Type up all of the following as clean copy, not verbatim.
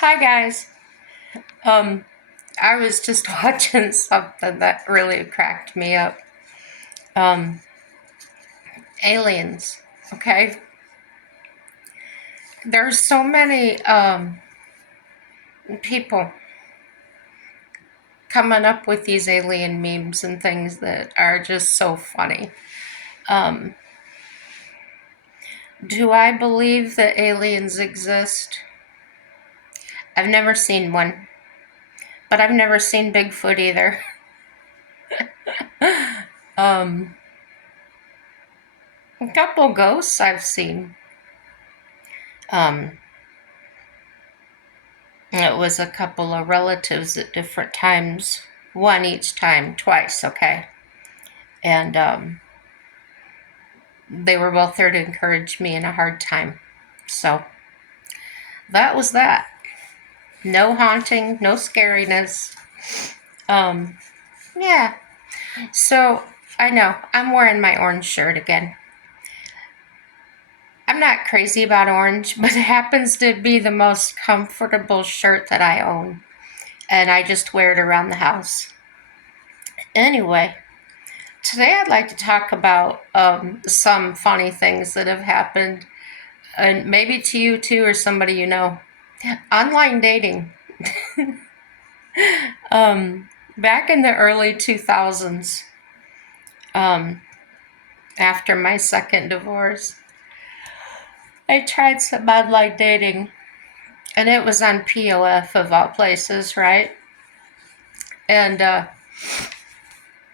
Hi guys. Um, I was just watching something that really cracked me up. Um, aliens. Okay, there's so many people coming up with these alien memes and things that are just so funny. Um, do I believe that aliens exist? I've never seen one, but I've never seen Bigfoot either. um, a couple ghosts I've seen. Um, It was a couple of relatives at different times, one each time, twice, okay? And they were both there to encourage me in a hard time. So that was that. No haunting, no scariness. Um, yeah. So I know I'm wearing my orange shirt again. I'm not crazy about orange, but it happens to be the most comfortable shirt that I own. And I just wear it around the house. Anyway, today, I'd like to talk about some funny things that have happened, and maybe to you too, or somebody you know. Online dating. Back in the early 2000s, um, after my second divorce, I tried some online dating, and it was on POF of all places, right? And I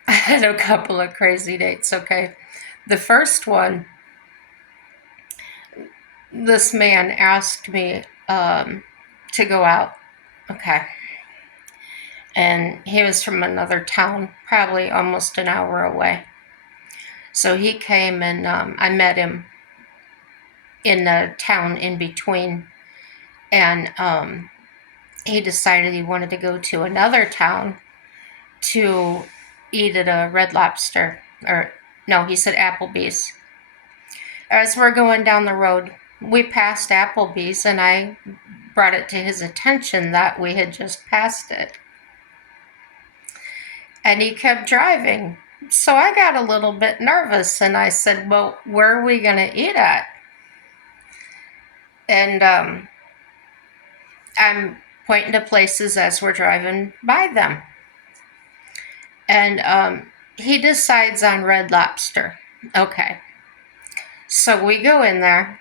had a couple of crazy dates, okay? The first one, this man asked me to go out. Okay. And he was from another town, probably almost an hour away. So he came and I met him in the town in between. And he decided he wanted to go to another town to eat at a Red Lobster. Or, no, he said Applebee's. As we're going down the road, we passed Applebee's, and I brought it to his attention that we had just passed it. And he kept driving. So I got a little bit nervous, and I said, well, where are we going to eat at? And I'm pointing to places as we're driving by them. And he decides on Red Lobster. Okay. So we go in there,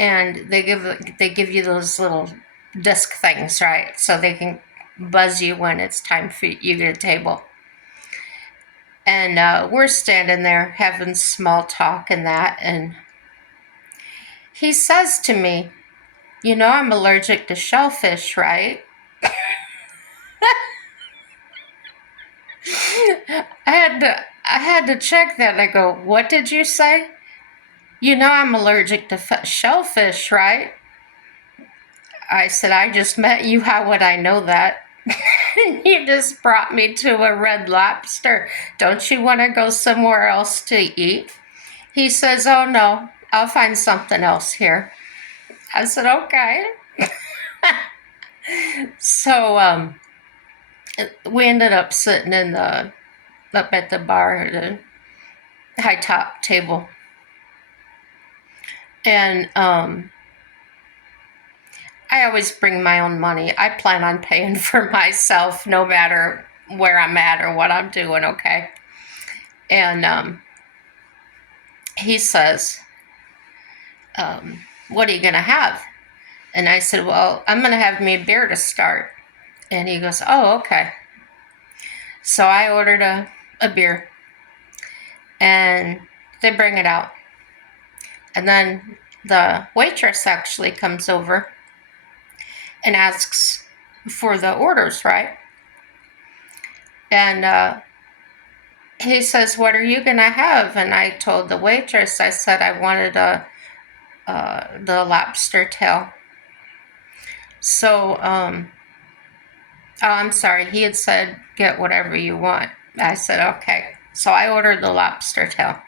and they give you those little disc things, right? So they can buzz you when it's time for you to get a table. And we're standing there having small talk and that, and he says to me, you know, I'm allergic to shellfish, right? I had to check that. I go, what did you say? You know, I'm allergic to shellfish, right? I said, I just met you. How would I know that? You just brought me to a Red Lobster. Don't you want to go somewhere else to eat? He says, oh no, I'll find something else here. I said, okay. So we ended up sitting up at the bar at a high top table. And I always bring my own money. I plan on paying for myself no matter where I'm at or what I'm doing, okay? And he says, what are you going to have? And I said, well, I'm going to have me a beer to start. And he goes, oh, okay. So I ordered a beer, and they bring it out. And then the waitress actually comes over and asks for the orders, right? And he says, what are you going to have? And I told the waitress, I said I wanted the lobster tail. So, oh, I'm sorry. He had said, get whatever you want. I said, okay. So I ordered the lobster tail.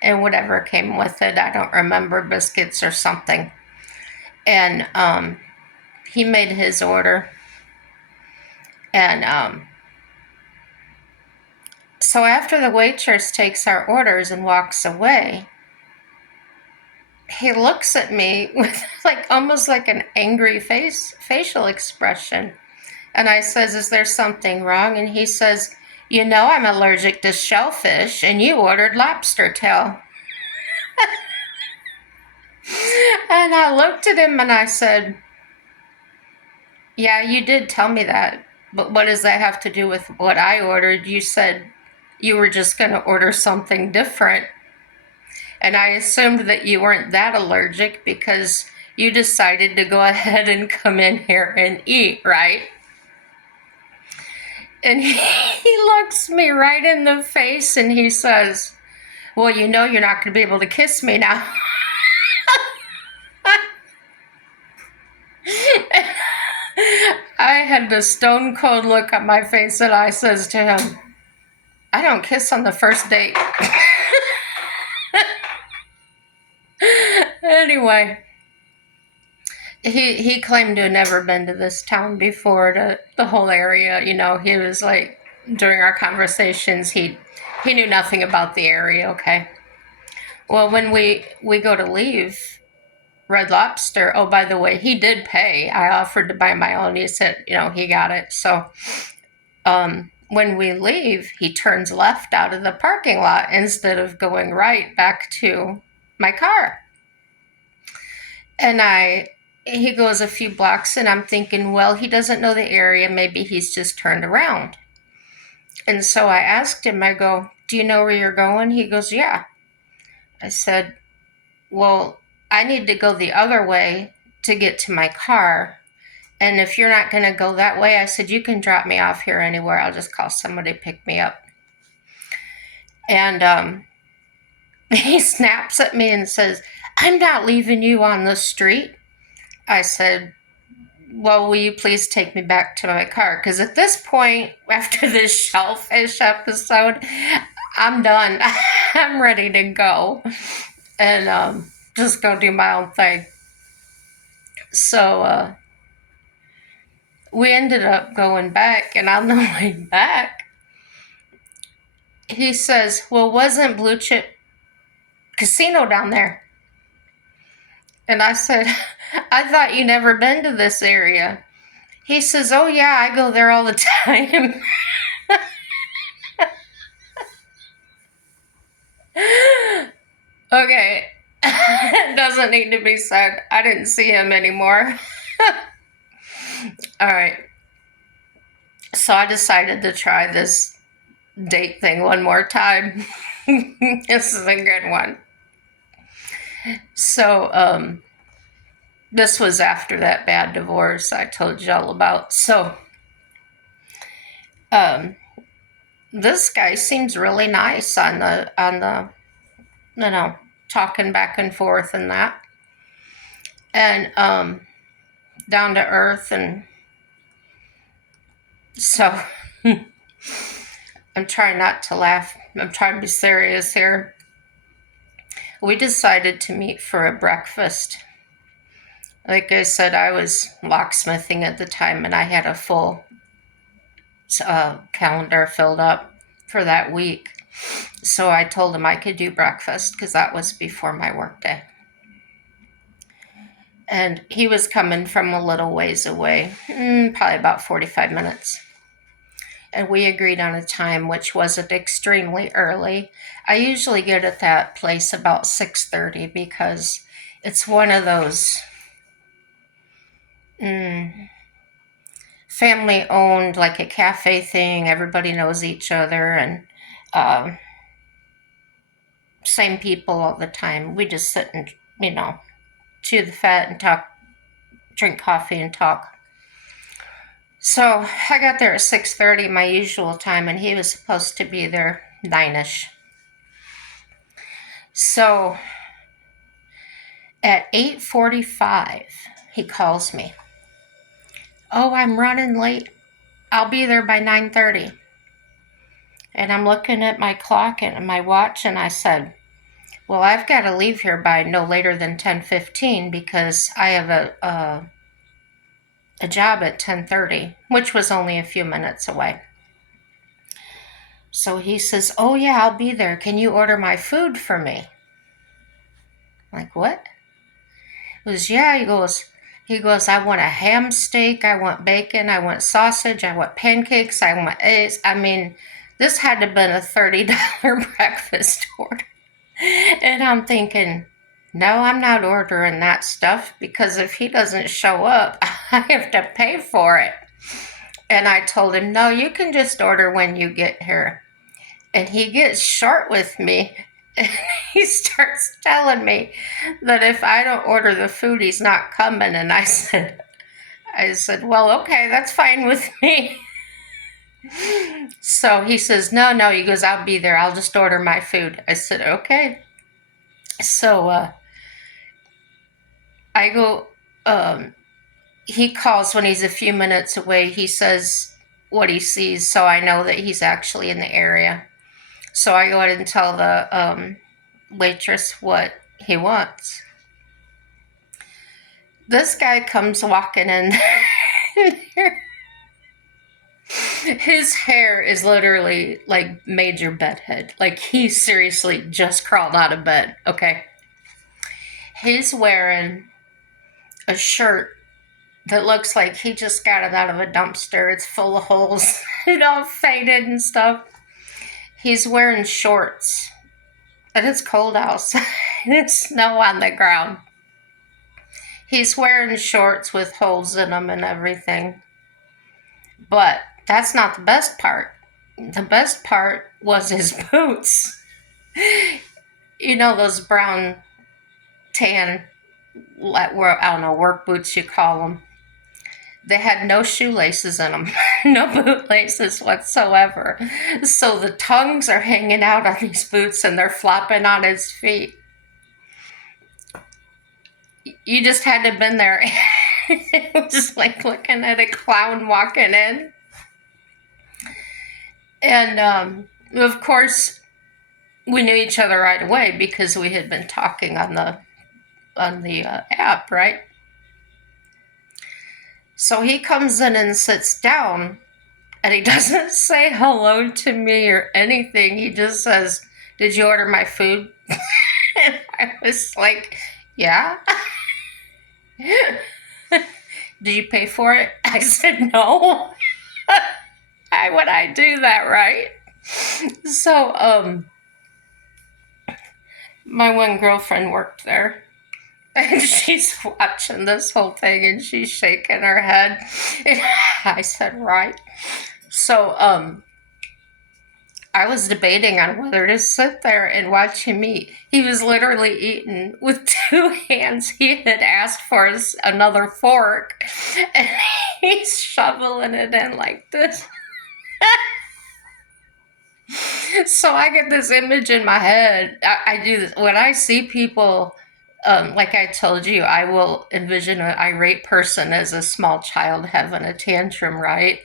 And whatever came with it, I don't remember, biscuits or something. And he made his order. And so after the waitress takes our orders and walks away, he looks at me with like almost like an angry facial expression. And I says, "Is there something wrong?" And he says, "You know I'm allergic to shellfish and you ordered lobster tail." And I looked at him and I said, "Yeah, you did tell me that. But what does that have to do with what I ordered? You said you were just going to order something different. And I assumed that you weren't that allergic because you decided to go ahead and come in here and eat, right?" And he looks me right in the face and he says, "Well, you know you're not going to be able to kiss me now." I had the stone cold look on my face and I says to him, "I don't kiss on the first date." Anyway, he claimed to have never been to this town before, to the whole area. You know, he was like, during our conversations, he knew nothing about the area. Okay. Well, when we go to leave Red Lobster, oh, by the way, he did pay. I offered to buy my own. He said, you know, he got it. So when we leave, he turns left out of the parking lot instead of going right back to my car. And he goes a few blocks and I'm thinking, well, he doesn't know the area. Maybe he's just turned around. And so I asked him, I go, "Do you know where you're going?" He goes, "Yeah." I said, "Well, I need to go the other way to get to my car. And if you're not going to go that way," I said, "you can drop me off here anywhere. I'll just call somebody to pick me up." And he snaps at me and says, "I'm not leaving you on the street." I said, "Well, will you please take me back to my car?" Because at this point, after this shellfish episode, I'm done. I'm ready to go and just go do my own thing. So we ended up going back, and on the way back, he says, "Well, wasn't Blue Chip Casino down there?" And I said, "I thought you never been to this area." He says, "Oh yeah, I go there all the time." Okay. It doesn't need to be said. I didn't see him anymore. All right. So I decided to try this date thing one more time. This is a good one. So this was after that bad divorce I told you all about. So um, this guy seems really nice on the you know, talking back and forth and that, and down to earth, and so I'm trying not to laugh. I'm trying to be serious here. We decided to meet for a breakfast. Like I said, I was locksmithing at the time and I had a full calendar filled up for that week. So I told him I could do breakfast because that was before my workday. And he was coming from a little ways away, probably about 45 minutes. And we agreed on a time which wasn't extremely early. I usually get at that place about 6:30 because it's one of those family owned, like a cafe thing. Everybody knows each other, and uh, same people all the time. We just sit and, chew the fat and talk, drink coffee and talk. So I got there at 6:30, my usual time, and he was supposed to be there 9ish. So at 8:45, he calls me. "Oh, I'm running late. I'll be there by 9:30. And I'm looking at my clock and my watch, and I said, Well, I've got to leave here by no later than 10:15 because I have a job at 10:30, which was only a few minutes away. So he says, "Oh yeah, I'll be there. Can you order my food for me?" I'm like, what? He goes, yeah. He goes, I want a ham steak, I want bacon, I want sausage, I want pancakes, I want eggs. I mean, this had to have been a $30 breakfast order. And I'm thinking, no, I'm not ordering that stuff because if he doesn't show up, I have to pay for it. And I told him, no, you can just order when you get here. And he gets short with me. And he starts telling me that if I don't order the food, he's not coming. And I said, well, okay, that's fine with me. So he says, no, no. He goes, I'll be there. I'll just order my food. I said, okay. So I go, he calls when he's a few minutes away. He says what he sees, so I know that he's actually in the area. So I go ahead and tell the waitress what he wants. This guy comes walking in. His hair is literally like major bedhead. Like he seriously just crawled out of bed. Okay. He's wearing a shirt that looks like he just got it out of a dumpster. It's full of holes, all faded and stuff. He's wearing shorts. And it's cold outside. It's snow on the ground. He's wearing shorts with holes in them and everything. But that's not the best part. The best part was his boots. You know, those brown, tan, I don't know, work boots you call them. They had no shoelaces in them, no bootlaces whatsoever. So the tongues are hanging out on these boots and they're flopping on his feet. You just had to have been there. It was just like looking at a clown walking in. And of course, we knew each other right away because we had been talking on the app, right? So he comes in and sits down, and he doesn't say hello to me or anything. He just says, "Did you order my food?" And I was like, "Yeah." "Did you pay for it?" I said, "No." Why would I do that, right? So, my one girlfriend worked there, and she's watching this whole thing, and she's shaking her head. And I said, right. So, I was debating on whether to sit there and watch him eat. He was literally eating with two hands. He had asked for another fork, and he's shoveling it in like this. So I get this image in my head. I do this when I see people. Like I told you, I will envision an irate person as a small child having a tantrum, right?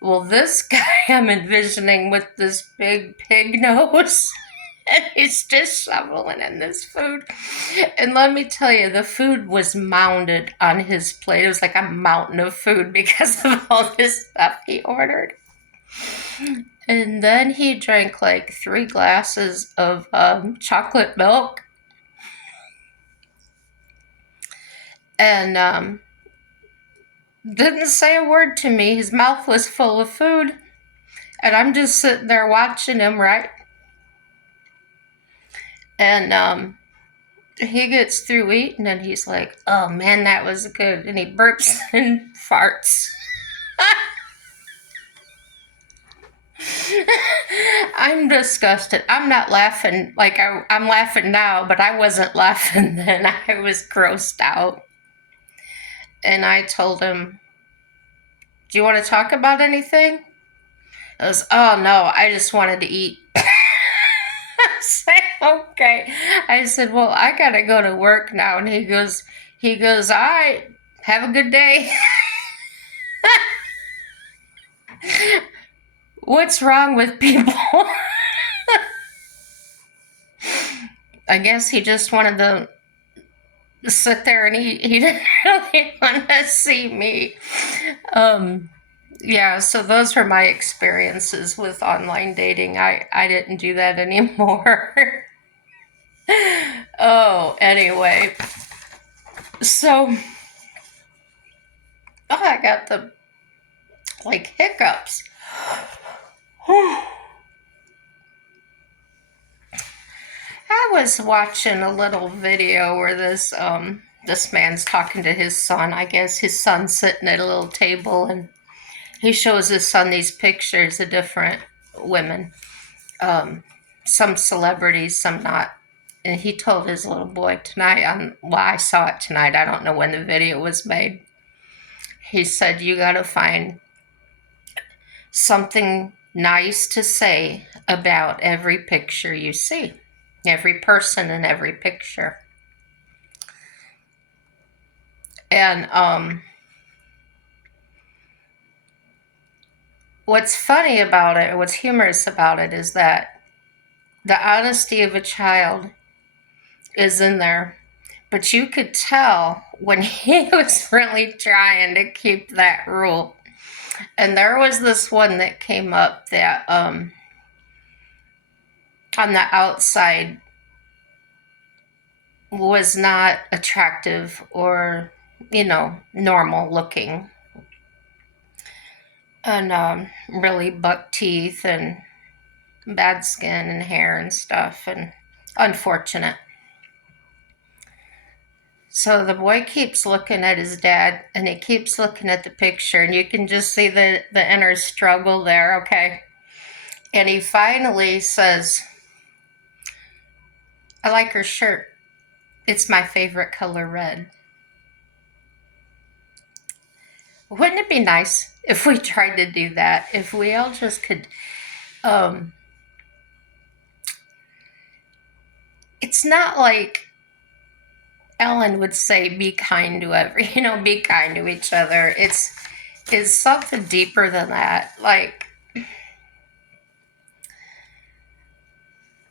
Well, this guy I'm envisioning with this big pig nose. And he's just shoveling in this food. And let me tell you, the food was mounded on his plate. It was like a mountain of food because of all this stuff he ordered. And then he drank like 3 glasses of chocolate milk. And didn't say a word to me. His mouth was full of food. And I'm just sitting there watching him, right? And he gets through eating and he's like, oh man, that was good. And he burps and farts. I'm disgusted. I'm not laughing like I'm laughing now, but I wasn't laughing then. I was grossed out. And I told him, do you want to talk about anything? I was, oh no, I just wanted to eat. I said, okay. I said, well, I gotta go to work now. And he goes, all right, have a good day. What's wrong with people? I guess he just wanted to sit there and eat. He didn't really want to see me. Um, yeah, so those were my experiences with online dating. I didn't do that anymore. Oh, anyway. So, I got the like hiccups. I was watching a little video where this man's talking to his son. I guess his son's sitting at a little table and he shows his son these pictures of different women. Some celebrities, some not. And he told his little boy tonight, well, I saw it tonight. I don't know when the video was made. He said, "You got to find something nice to say about every picture you see, every person in every picture." And what's funny about it, or what's humorous about it, is that the honesty of a child is in there. But you could tell when he was really trying to keep that rule. And there was this one that came up that on the outside was not attractive or, normal looking. And really buck teeth and bad skin and hair and stuff. And unfortunate. So the boy keeps looking at his dad and he keeps looking at the picture, and you can just see the inner struggle there, okay? And he finally says, "I like her shirt. It's my favorite color, red." Wouldn't it be nice if we tried to do that? If we all just could, um, it's not like Ellen would say, be kind to be kind to each other. It's something deeper than that. Like,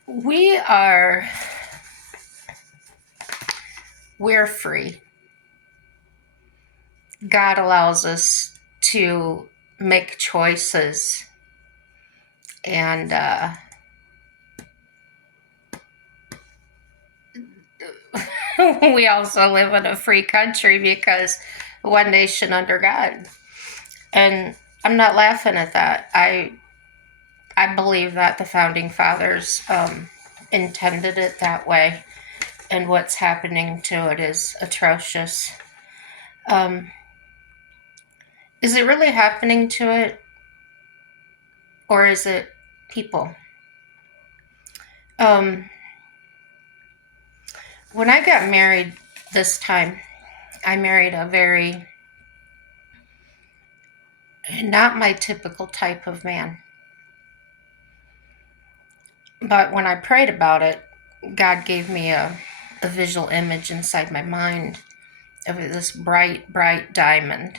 we are, we're free. God allows us to make choices, and we also live in a free country because one nation under God. And I'm not laughing at that. I believe that the founding fathers intended it that way, and what's happening to it is atrocious. Um, is it really happening to it, or is it people? Um, when I got married this time, I married a very not my typical type of man. But when I prayed about it, God gave me a visual image inside my mind of this bright, bright diamond.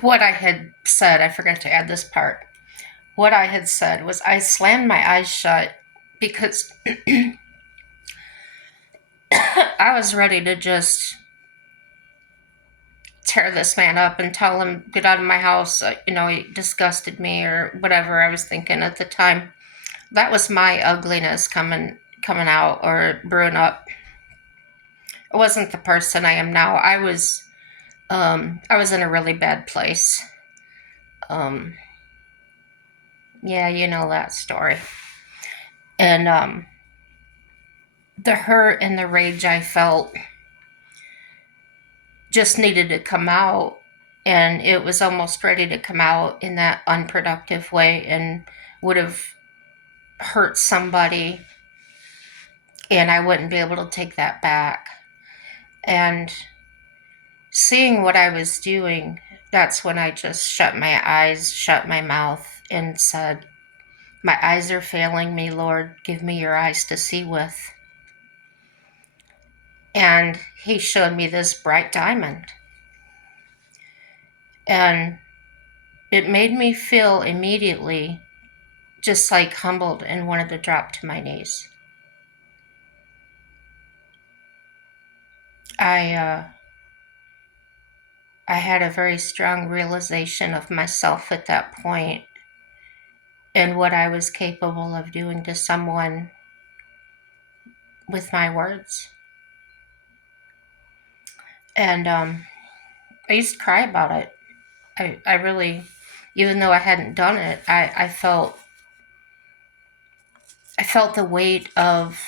What I had said, I forgot to add this part. What I had said was I slammed my eyes shut because I was ready to just tear this man up and tell him, get out of my house. He disgusted me or whatever I was thinking at the time. That was my ugliness coming out or brewing up. It wasn't the person I am now. I was in a really bad place. Um, yeah, you know that story. And the hurt and the rage I felt just needed to come out, and it was almost ready to come out in that unproductive way and would have hurt somebody, and I wouldn't be able to take that back. And seeing what I was doing, that's when I just shut my eyes, shut my mouth, and said, "My eyes are failing me, Lord. Give me your eyes to see with." And he showed me this bright diamond. And it made me feel immediately just like humbled and wanted to drop to my knees. I I had a very strong realization of myself at that point and what I was capable of doing to someone with my words. And I used to cry about it. I really, even though I hadn't done it, I felt the weight of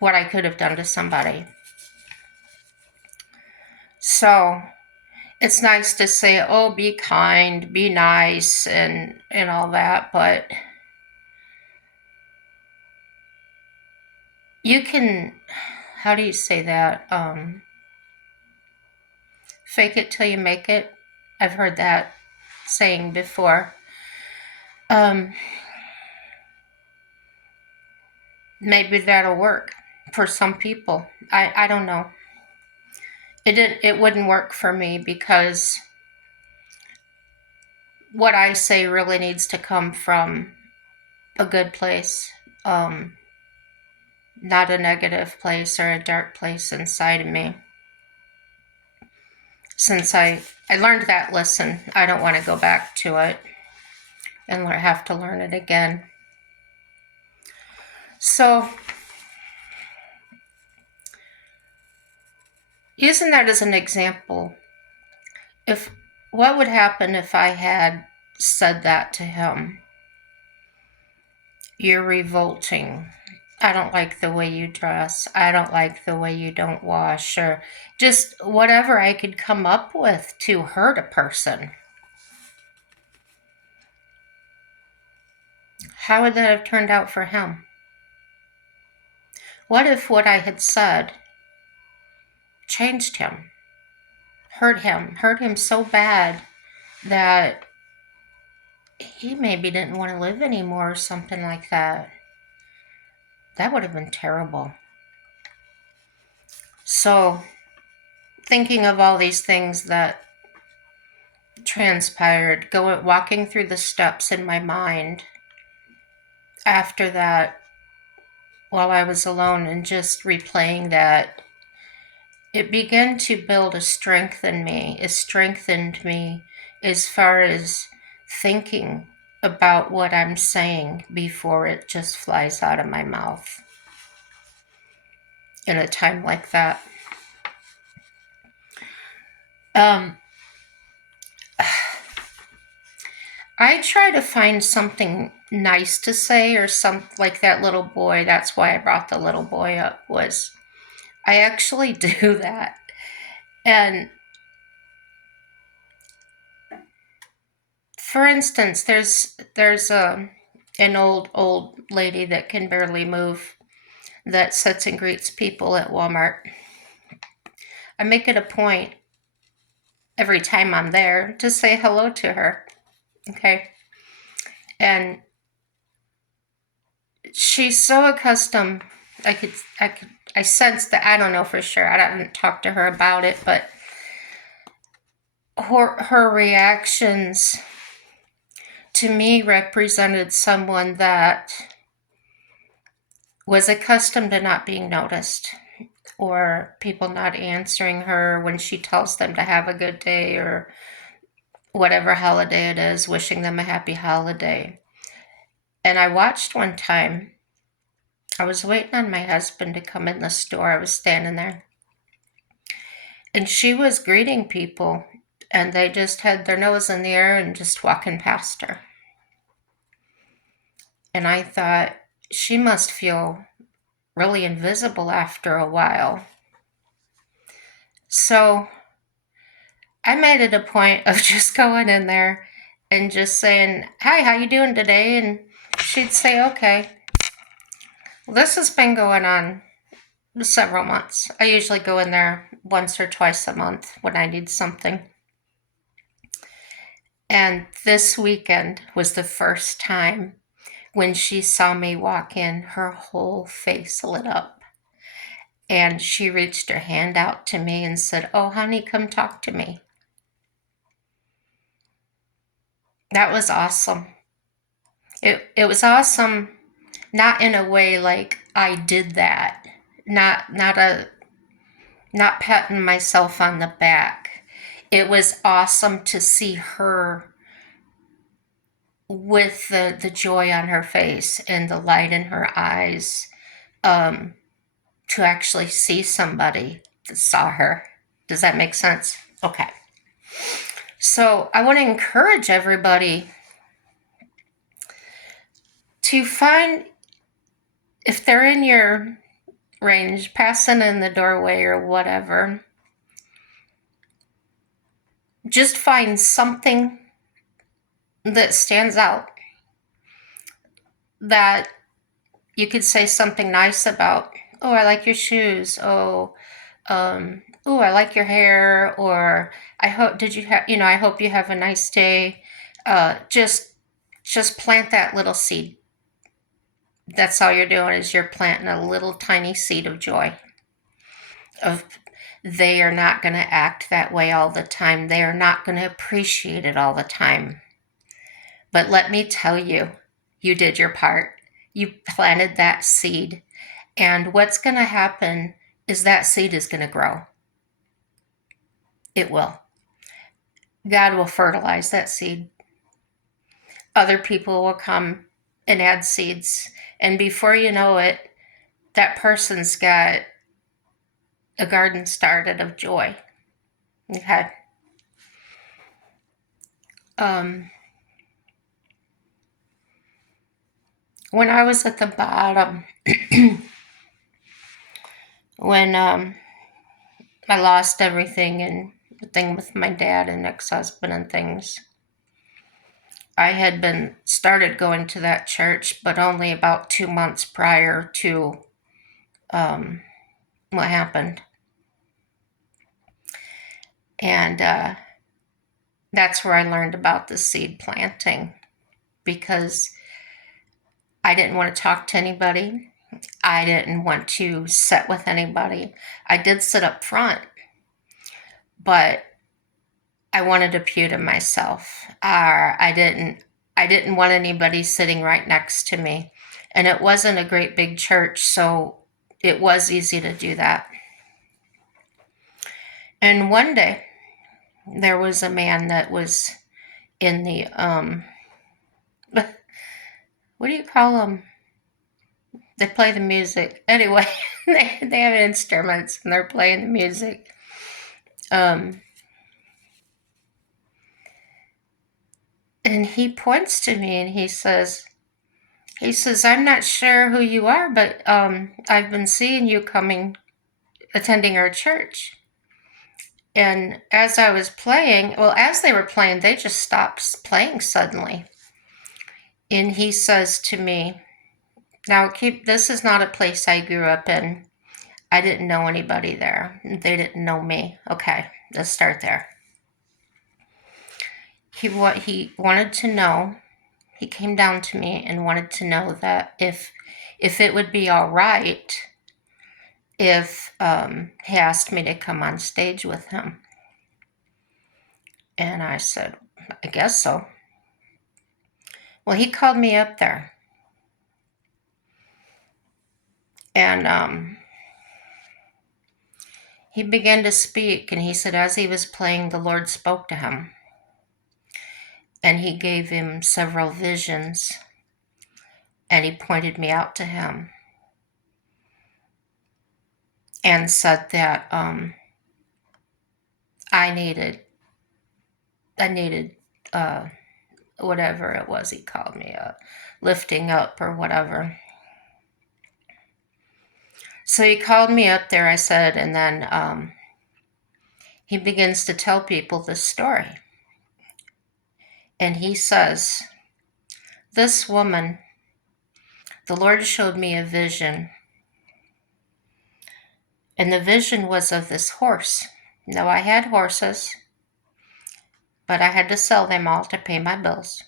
what I could have done to somebody. So it's nice to say, oh, be kind, be nice, and all that, but you can, how do you say that? Fake it till you make it. I've heard that saying before. Um, Maybe that'll work for some people. I don't know. It wouldn't work for me because what I say really needs to come from a good place, um, not a negative place or a dark place inside of me. Since I learned that lesson, I don't want to go back to it and have to learn it again. So, using that as an example, if what would happen if I had said that to him? You're revolting. I don't like the way you dress. I don't like the way you don't wash, or just whatever I could come up with to hurt a person. How would that have turned out for him? What if what I had said changed him, hurt him so bad that he maybe didn't want to live anymore or something like that? That would have been terrible. So, thinking of all these things that transpired, walking through the steps in my mind after that while I was alone and just replaying that, it began to build a strength in me. It strengthened me as far as thinking about what I'm saying before it just flies out of my mouth in a time like that. I try to find something nice to say, or some like that little boy. That's why I brought the little boy up, was I actually do that. And for instance, there's an old lady that can barely move that sits and greets people at Walmart. I make it a point every time I'm there to say hello to her. Okay. And she's so accustomed. I sense that, I don't know for sure. I didn't talk to her about it, but her reactions to me represented someone that was accustomed to not being noticed, or people not answering her when she tells them to have a good day, or whatever holiday it is, wishing them a happy holiday. And I watched one time, I was waiting on my husband to come in the store. I was standing there, and she was greeting people, and they just had their nose in the air and just walking past her. And I thought, she must feel really invisible after a while. So I made it a point of just going in there and just saying, "Hi, how you doing today?" And she'd say, "Okay." Well, this has been going on several months. I usually go in there once or twice a month when I need something. And this weekend was the first time when she saw me walk in, her whole face lit up. And she reached her hand out to me and said, "Oh, honey, come talk to me." That was awesome. It was awesome, not in a way like I did that. Not a not patting myself on the back. It was awesome to see her with the joy on her face and the light in her eyes, um, to actually see somebody that saw her. Does that make sense? Okay. So I want to encourage everybody to find, if they're in your range, passing in the doorway or whatever, just find something that stands out that you could say something nice about. Oh, I like your shoes. Oh, I like your hair. Or I hope did you have I hope you have a nice day. Just plant that little seed. That's all you're doing, is you're planting a little tiny seed of joy. Of They are not going to act that way all the time. They are not going to appreciate it all the time. But let me tell you, you did your part. You planted that seed. And what's going to happen is that seed is going to grow. It will. God will fertilize that seed. Other people will come and add seeds. And before you know it, that person's got a garden started of joy. Okay. Um, when I was at the bottom, when I lost everything, and the thing with my dad and ex-husband and things, I had been started going to that church, but only about 2 months prior to what happened. And that's where I learned about the seed planting, because I didn't want to talk to anybody. I didn't want to sit with anybody. I did sit up front, but I wanted to pew to myself. I didn't want anybody sitting right next to me. And it wasn't a great big church, so it was easy to do that. And one day there was a man that was in the what do you call them? They play the music. Anyway, they have instruments and they're playing the music. Um, and he points to me and he says, I'm not sure who you are, but I've been seeing you attending our church. And as I was playing, well, as they were playing, they just stopped playing suddenly. And he says to me, now this is not a place I grew up in. I didn't know anybody there. They didn't know me. Okay, let's start there. He wanted to know. He came down to me and wanted to know that if it would be all right if he asked me to come on stage with him. And I said, I guess so. Well, he called me up there. And he began to speak, and he said as he was playing, the Lord spoke to him. And he gave him several visions, and he pointed me out to him and said that I needed whatever it was he called me, lifting up or whatever. So he called me up there, I said, and then he begins to tell people this story. And he says, this woman, the Lord showed me a vision. And the vision was of this horse. Now, I had horses, but I had to sell them all to pay my bills.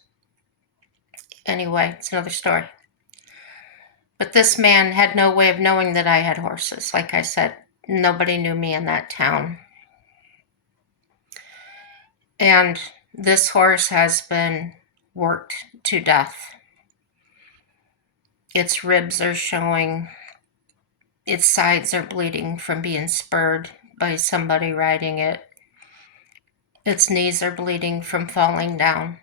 Anyway, it's another story. But this man had no way of knowing that I had horses. Like I said, nobody knew me in that town. And this horse has been worked to death. Its ribs are showing. Its sides are bleeding from being spurred by somebody riding it. Its knees are bleeding from falling down.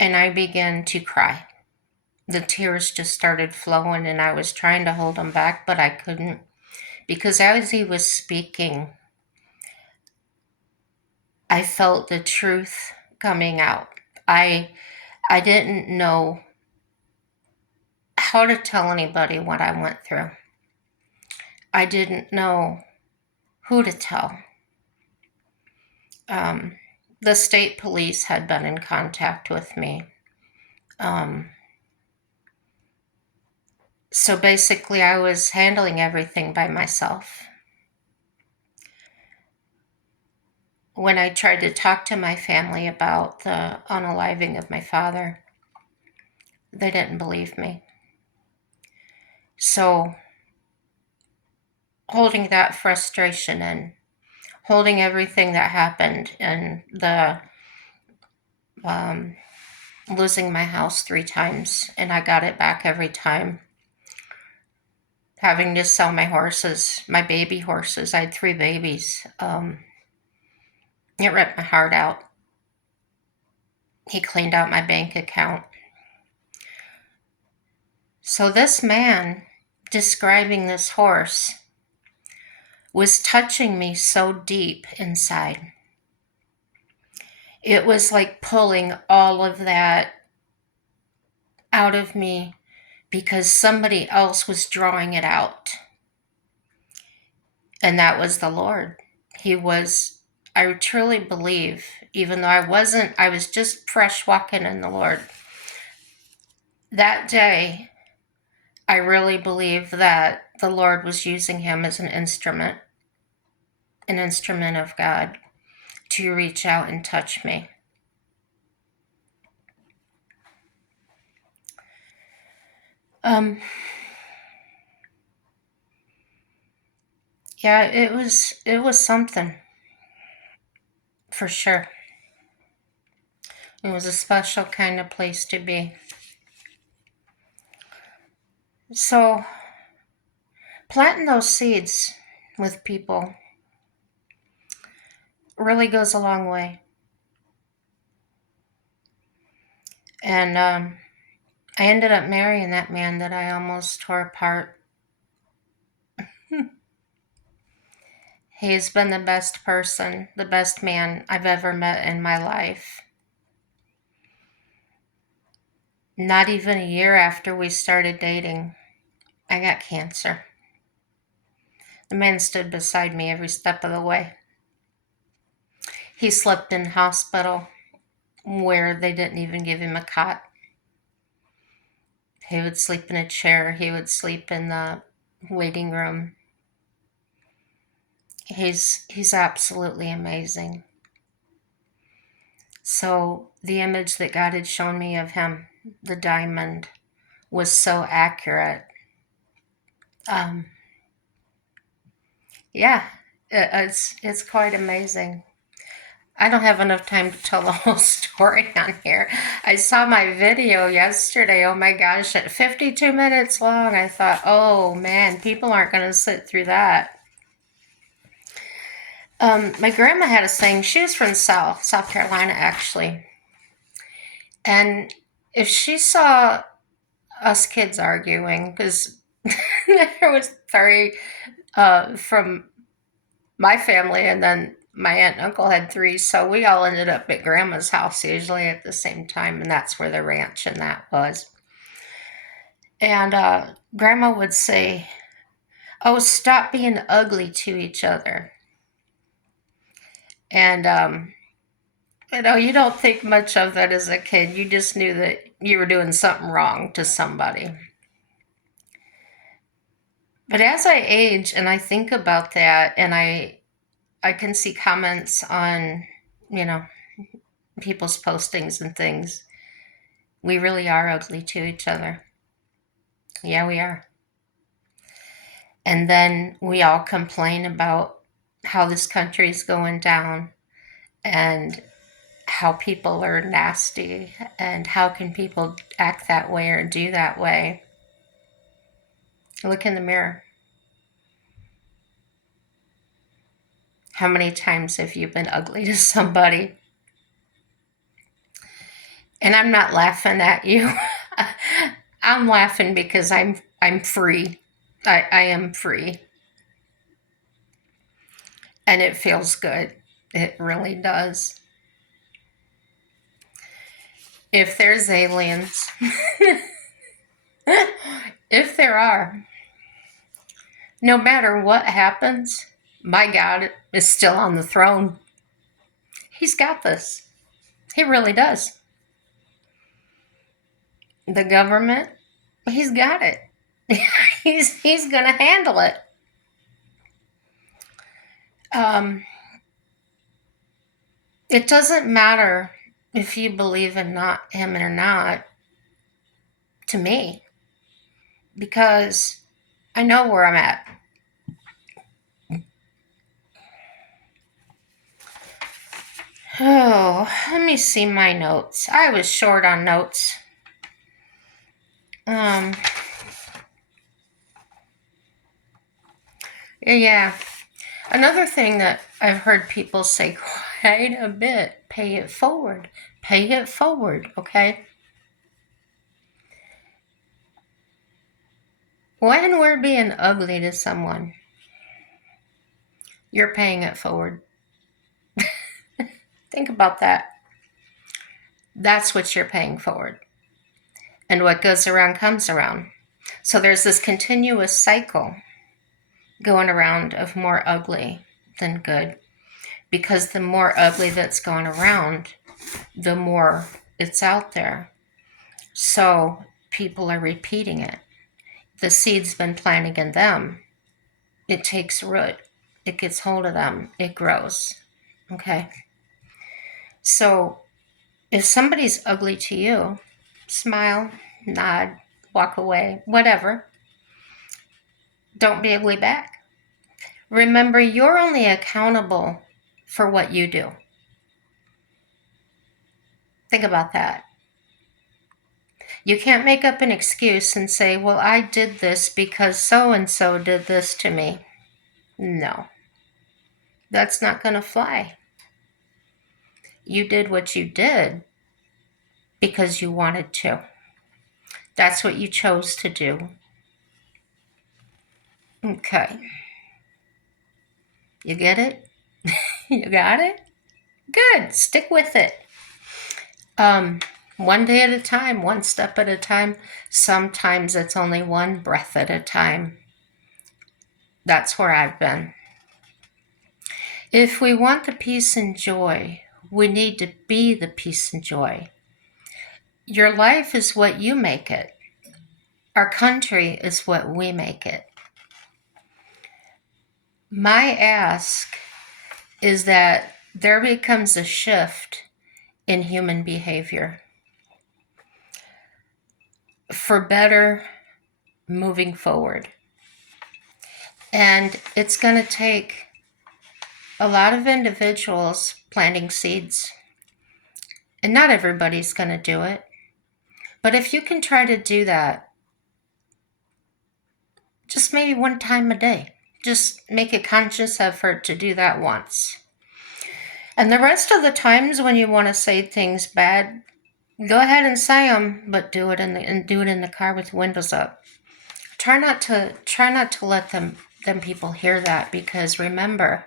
And I began to cry. The tears just started flowing, and I was trying to hold them back, but I couldn't. Because as he was speaking, I felt the truth coming out. I didn't know how to tell anybody what I went through. I didn't know who to tell. The state police had been in contact with me. So basically, I was handling everything by myself. When I tried to talk to my family about the unaliving of my father, they didn't believe me. So, holding that frustration and holding everything that happened and the losing my house 3 times, and I got it back every time. Having to sell my horses, my baby horses. I had 3 babies. It ripped my heart out. He cleaned out my bank account. So this man describing this horse was touching me so deep inside. It was like pulling all of that out of me because somebody else was drawing it out. And that was the Lord. He was, I truly believe, even though I was just fresh walking in the Lord. That day, I really believe that the Lord was using him as an instrument of God to reach out and touch me. Yeah, it was something, for sure. It was a special kind of place to be. So, planting those seeds with people really goes a long way. And I ended up marrying that man that I almost tore apart. He's been the best person, the best man I've ever met in my life. Not even a year after we started dating, I got cancer. The man stood beside me every step of the way. He slept in hospital where they didn't even give him a cot. He would sleep in a chair. He would sleep in the waiting room. He's absolutely amazing. So the image that God had shown me of him, the diamond, was so accurate. Yeah, it's quite amazing. I don't have enough time to tell the whole story on here. I saw my video yesterday. Oh my gosh, at 52 minutes long. I thought, oh man, people aren't going to sit through that. My grandma had a saying. She was from South Carolina, actually. And if she saw us kids arguing, because there was 3 from my family, and then my aunt and uncle had 3, so we all ended up at grandma's house usually at the same time, and that's where the ranch and that was. And grandma would say, "Oh, stop being ugly to each other." And you don't think much of that as a kid. You just knew that you were doing something wrong to somebody. But as I age and I think about that, and I can see comments on, you know, people's postings and things, we really are ugly to each other. Yeah, we are. And then we all complain about how this country is going down and how people are nasty and how can people act that way or do that way. Look in the mirror. How many times have you been ugly to somebody? And I'm not laughing at you. I'm laughing because I'm free. I am free. And it feels good. It really does. If there's aliens, if there are, no matter what happens, my God is still on the throne. He's got this. He really does. The government, he's got it. he's gonna handle it. Um, it doesn't matter if you believe in not him or not, to me, because I know where I'm at. Oh, let me see my notes. I was short on notes. Yeah. Another thing that I've heard people say quite a bit, pay it forward. Pay it forward, okay? When we're being ugly to someone, you're paying it forward. Think about that. That's what you're paying forward. And what goes around comes around. So there's this continuous cycle going around of more ugly than good. Because the more ugly that's going around, the more it's out there. So people are repeating it. The seed's been planted in them. It takes root. It gets hold of them. It grows. Okay? So if somebody's ugly to you, smile, nod, walk away, whatever. Don't be ugly back. Remember, you're only accountable for what you do. Think about that. You can't make up an excuse and say, well, I did this because so-and-so did this to me. No, that's not going to fly. You did what you did because you wanted to. That's what you chose to do. Okay. You get it? You got it? Good. Stick with it. One day at a time, one step at a time. Sometimes it's only one breath at a time. That's where I've been. If we want the peace and joy, we need to be the peace and joy. Your life is what you make it. Our country is what we make it. My ask is that there becomes a shift in human behavior for better moving forward. And it's going to take a lot of individuals planting seeds. And not everybody's going to do it. But if you can try to do that, just maybe one time a day, just make a conscious effort to do that once. And the rest of the times when you want to say things bad, go ahead and say them, but do it in the car with windows up. Try not to let them people hear that, because remember,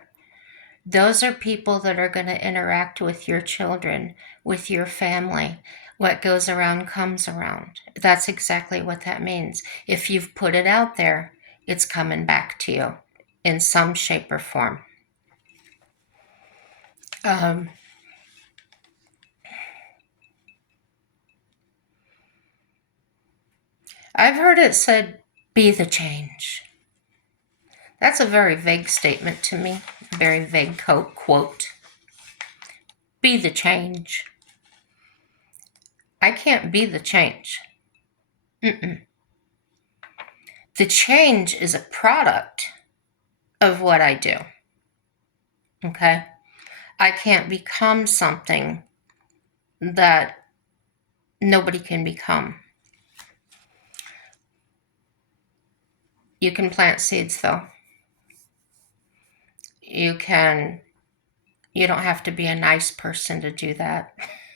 those are people that are going to interact with your children, with your family. What goes around comes around. That's exactly what that means. If you've put it out there, it's coming back to you in some shape or form. I've heard it said, be the change. That's a very vague statement to me, a very vague quote. Be the change. I can't be the change. Mm-mm. The change is a product of what I do. Okay? I can't become something that nobody can become. You can plant seeds, though. You can, you don't have to be a nice person to do that.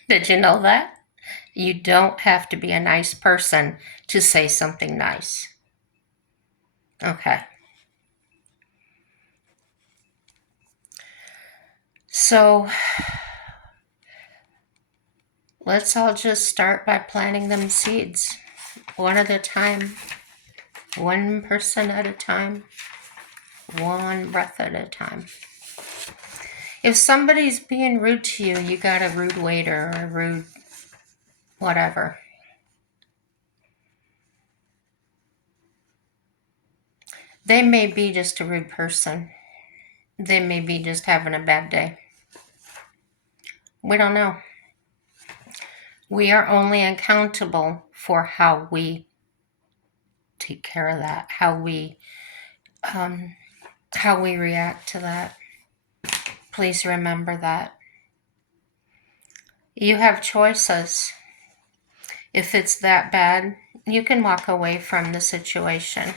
Did you know that? You don't have to be a nice person to say something nice. Okay. So let's all just start by planting them seeds, one at a time, 1% at a time, one breath at a time. If somebody's being rude to you, you got a rude waiter or a rude whatever. They may be just a rude person. They may be just having a bad day. We don't know. We are only accountable for how we take care of that, how we react to that. Please remember that. You have choices. If it's that bad, you can walk away from the situation.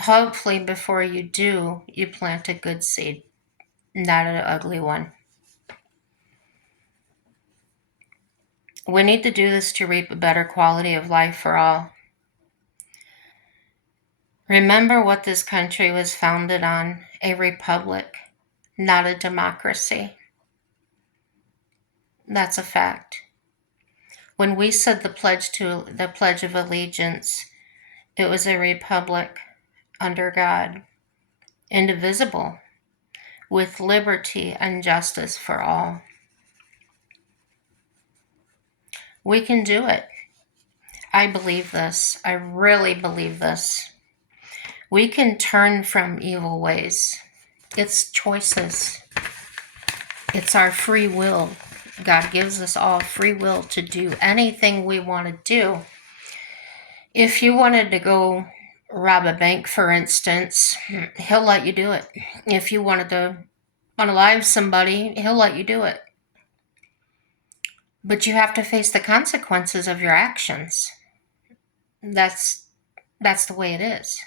Hopefully, before you do, you plant a good seed, not an ugly one. We need to do this to reap a better quality of life for all. Remember what this country was founded on: a republic, not a democracy. That's a fact. When we said the Pledge of Allegiance, it was a republic under God, indivisible, with liberty and justice for all. We can do it. I believe this. I really believe this. We can turn from evil ways. It's choices. It's our free will. God gives us all free will to do anything we want to do. If you wanted to go rob a bank, for instance, he'll let you do it. If you wanted to unalive somebody, he'll let you do it. But you have to face the consequences of your actions. That's the way it is.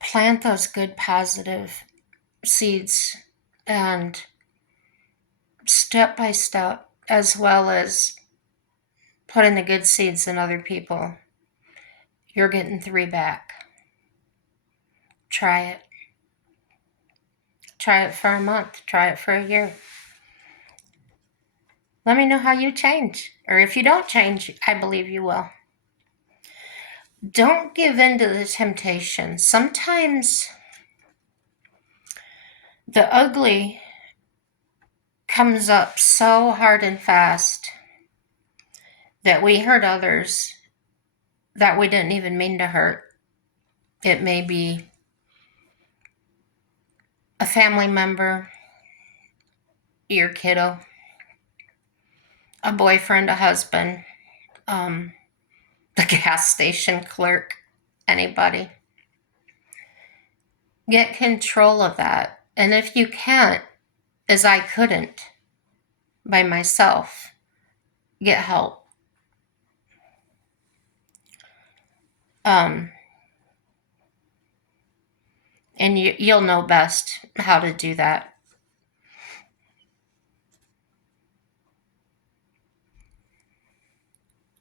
Plant those good, positive seeds, and step by step, as well as putting the good seeds in other people, you're getting 3 back. Try it. Try it for a month. Try it for a year. Let me know how you change. Or if you don't change, I believe you will. Don't give in to the temptation. Sometimes the ugly comes up so hard and fast that we hurt others that we didn't even mean to hurt. It may be a family member, your kiddo, a boyfriend, a husband, the gas station clerk, anybody. Get control of that. And if you can't, as I couldn't by myself, get help. And you'll know best how to do that.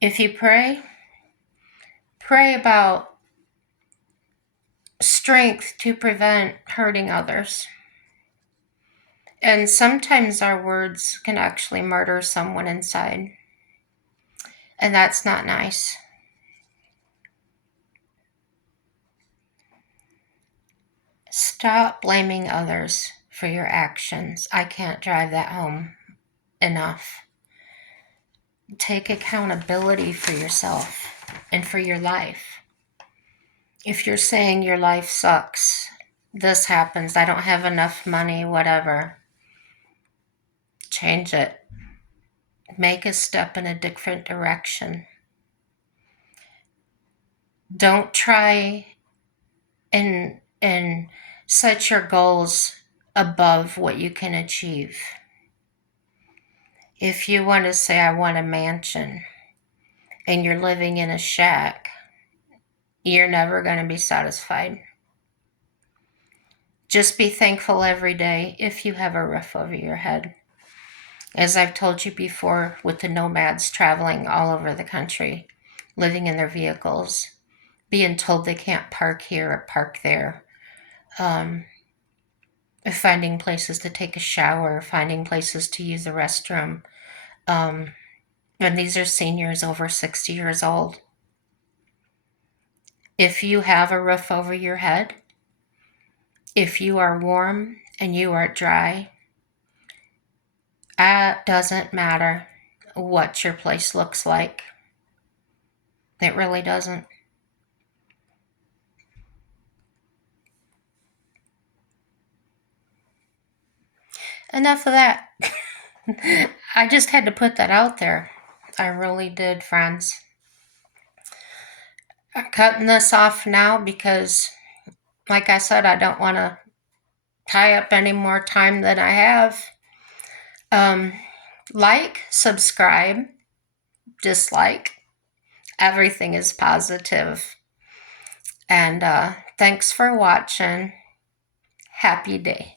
If you pray about strength to prevent hurting others. And sometimes our words can actually murder someone inside. And that's not nice. Stop blaming others for your actions. I can't drive that home enough. Take accountability for yourself and for your life. If you're saying your life sucks, this happens, I don't have enough money, whatever, change it. Make a step in a different direction. Don't try and set your goals above what you can achieve. If you want to say, I want a mansion, and you're living in a shack, you're never going to be satisfied. Just be thankful every day if you have a roof over your head. As I've told you before, with the nomads traveling all over the country, living in their vehicles, being told they can't park here or park there, um, finding places to take a shower, finding places to use the restroom. Um, and these are seniors over 60 years old. If you have a roof over your head, if you are warm and you are dry, it doesn't matter what your place looks like. It really doesn't. Enough of that. I just had to put that out there. I really did, friends. I'm cutting this off now because, like I said, I don't want to tie up any more time than I have. Um, like, subscribe, dislike. Everything is positive. And thanks for watching. Happy day.